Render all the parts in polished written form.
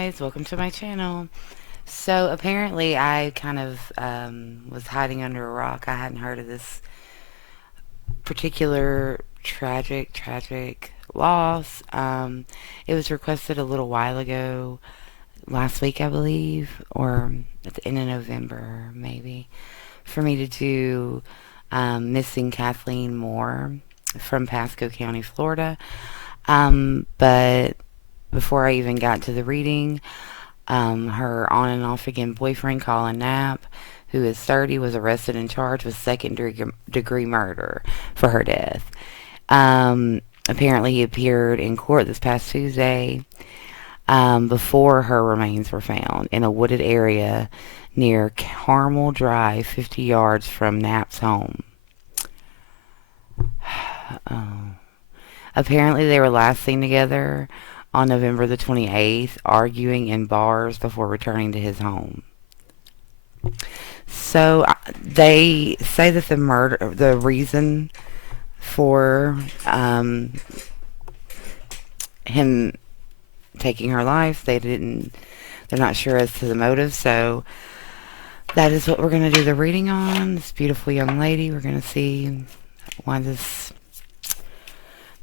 guys, welcome to my channel. So apparently I kind of was hiding under a rock. I hadn't heard of this particular tragic loss. It was requested a little while ago, last week I believe, or at the end of November maybe, for me to do Missing Kathleen Moore from Pasco County, Florida. But before I even got to the reading, her on and off again boyfriend, Colin Knapp, who is 30, was arrested and charged with second degree murder for her death. Apparently, he appeared in court this past Tuesday before her remains were found in a wooded area near Carmel Drive, 50 yards from Knapp's home. Oh. Apparently, they were last seen together on November the 28th, arguing in bars before returning to his home. So they say that the reason for him taking her life, they're not sure as to the motive. So that is what we're going to do the reading on. This beautiful young lady. We're going to see why this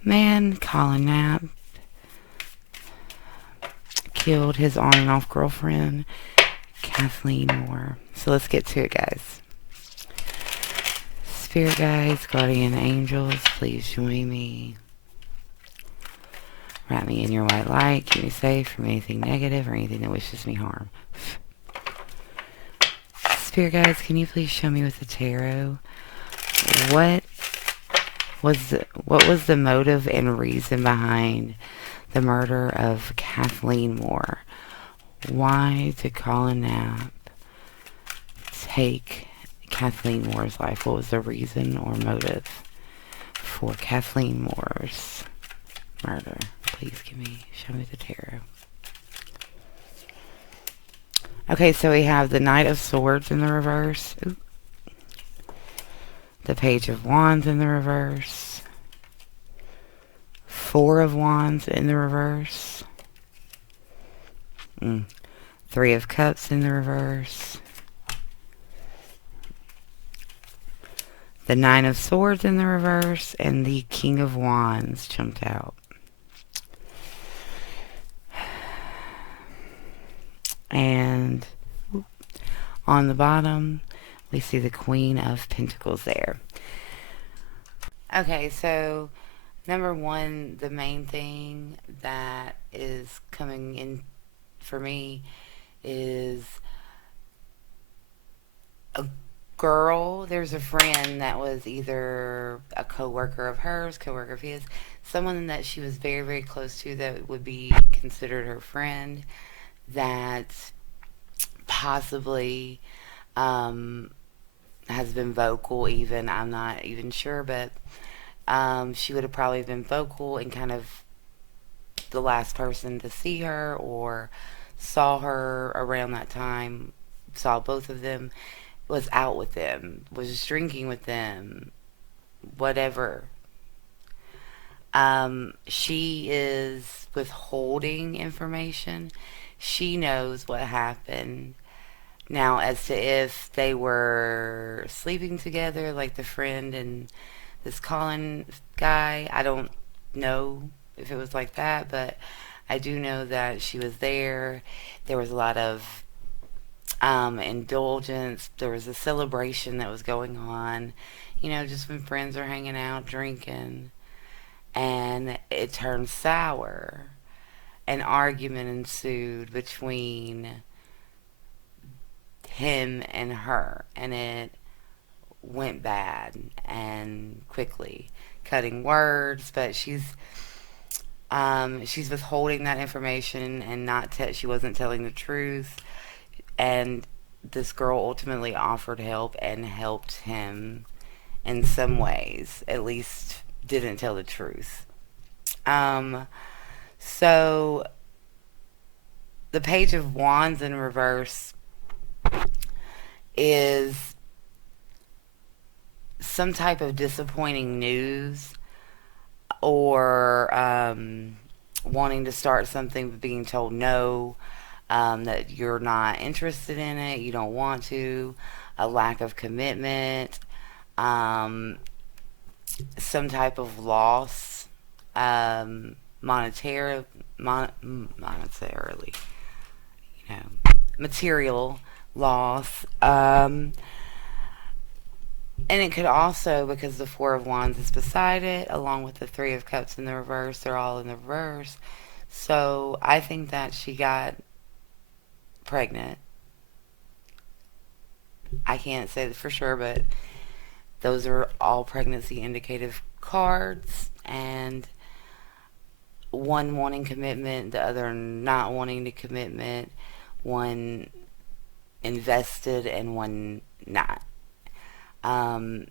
man, Colin Knapp, killed his on and off girlfriend, Kathleen Moore. So let's get to it, guys. Spirit guides, guardian angels, please join me. Wrap me in your white light. Keep me safe from anything negative or anything that wishes me harm. Spirit guides, can you please show me with the tarot what what was the motive and reason behind the murder of Kathleen Moore? Why did Colin Knapp take Kathleen Moore's life? What was the reason or motive for Kathleen Moore's murder? Please show me the tarot. Okay, so we have the Knight of Swords in the reverse. Ooh. The Page of Wands in the reverse. Four of Wands in the reverse. Three of Cups in the reverse. The Nine of Swords in the reverse. And the King of Wands jumped out. And on the bottom, we see the Queen of Pentacles there. Okay, so number one, the main thing that is coming in for me is a girl. There's a friend that was either a coworker of hers, coworker of his, someone that she was very, very close to that would be considered her friend, that possibly has been vocal even. I'm not even sure, but she would have probably been vocal and kind of the last person to see her or saw her around that time, saw both of them, was out with them, was drinking with them, whatever. She is withholding information. She knows what happened. Now, as to if they were sleeping together, like the friend and this Colin guy, I don't know if it was like that, but I do know that she was there. There was a lot of indulgence. There was a celebration that was going on, just when friends are hanging out, drinking, and it turned sour. An argument ensued between him and her, and it went bad and quickly, cutting words. But she's withholding that information and she wasn't telling the truth. And this girl ultimately offered help and helped him in some ways, at least didn't tell the truth. So the Page of Wands in reverse is some type of disappointing news, or wanting to start something but being told no. that you're not interested in it, you don't want to, a lack of commitment, um, some type of loss, monetary, monetarily, material loss. And it could also, because the Four of Wands is beside it, along with the Three of Cups in the reverse, they're all in the reverse. So I think that she got pregnant. I can't say for sure, but those are all pregnancy indicative cards. And one wanting commitment, the other not wanting the commitment, one invested and one not. Um,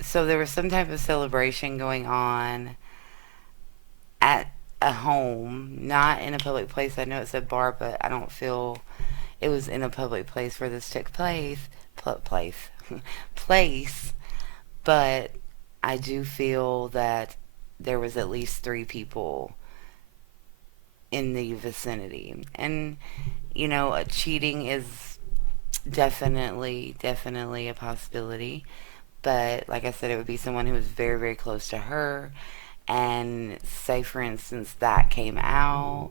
so there was some type of celebration going on at a home, not in a public place. I know it said bar, but I don't feel it was in a public place where this took place. Place, place. But I do feel that there was at least three people in the vicinity, and cheating is definitely a possibility. But like I said, it would be someone who was very, very close to her. And say, for instance, that came out,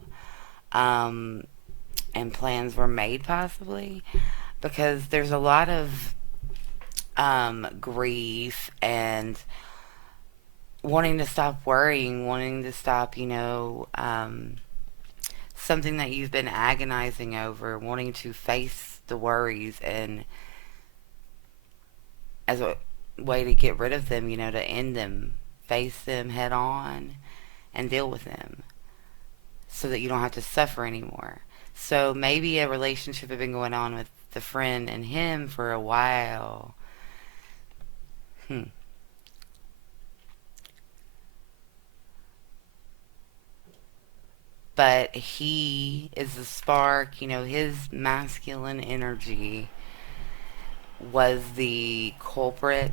um, and plans were made, possibly, because there's a lot of grief and wanting to stop worrying, wanting to stop, something that you've been agonizing over, wanting to face the worries and as a way to get rid of them, to end them, face them head on and deal with them so that you don't have to suffer anymore. So maybe a relationship had been going on with the friend and him for a while. Hmm. But he is the spark, his masculine energy was the culprit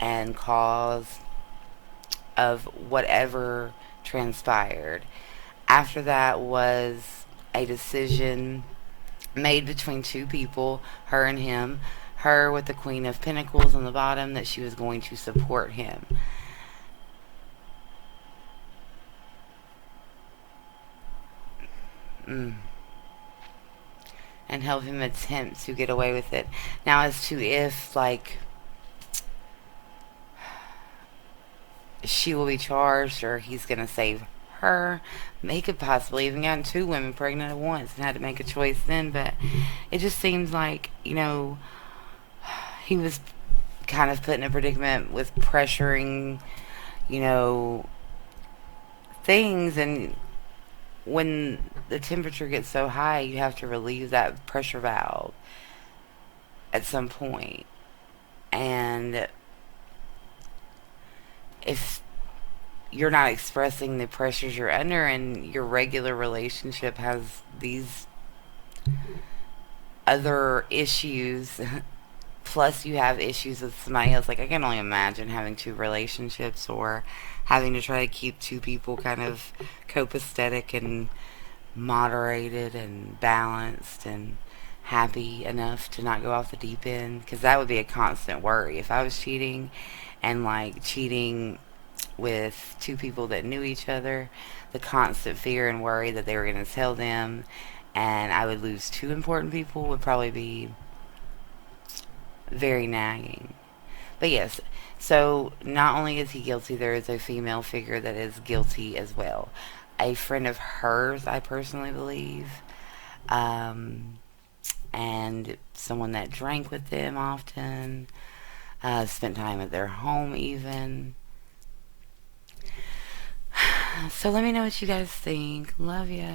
and cause of whatever transpired. After that was a decision made between two people, her and him. Her with the Queen of Pentacles on the bottom, that she was going to support him. Mm. And help him attempt to get away with it. Now, as to if, like, she will be charged or he's going to save her, he could possibly even gotten two women pregnant at once and had to make a choice then. But it just seems like, he was kind of put in a predicament with pressuring, you know, things. And when the temperature gets so high, you have to relieve that pressure valve at some point. And if you're not expressing the pressures you're under and your regular relationship has these other issues, plus you have issues with somebody else, like I can only imagine having two relationships or having to try to keep two people kind of copacetic and moderated and balanced and happy enough to not go off the deep end, because that would be a constant worry if I was cheating, and like cheating with two people that knew each other. The constant fear and worry that they were going to tell them and I would lose two important people would probably be very nagging. But yes, so not only is he guilty, there is a female figure that is guilty as well. A friend of hers, I personally believe, um, and someone that drank with them often, spent time at their home even. So let me know what you guys think. Love ya.